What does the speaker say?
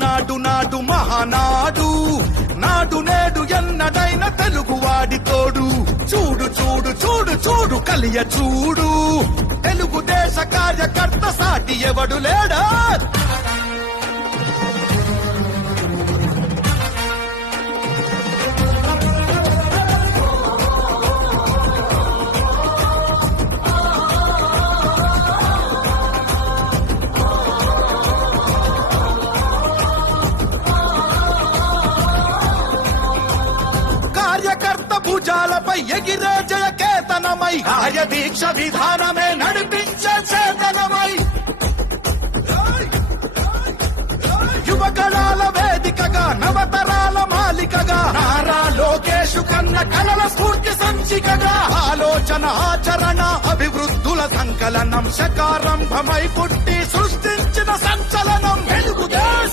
నాడు నాడు మహానాడు నాడు నేడు ఎన్నడైన తెలుగువాడి తోడు చూడు చూడు చూడు చూడు కలియ చూడు తెలుగు దేశ కార్యకర్త సాటి ఎవడు లేడా కార్యకర్త భుజాలపై ఎగిరే జయ కేతనమై కార్య దీక్ష విధానమే నడిపించే చేతనమై యువగళాల వేదికగా నవతరాల మాలికగా నారా లోకేషు కన్న కలల స్ఫూర్తి సంచికగా ఆలోచన ఆచరణ అభివృద్ధుల సంకలనం శకారంభమై పుట్టి సృష్టించిన సంచలనం తెలుగుదేశం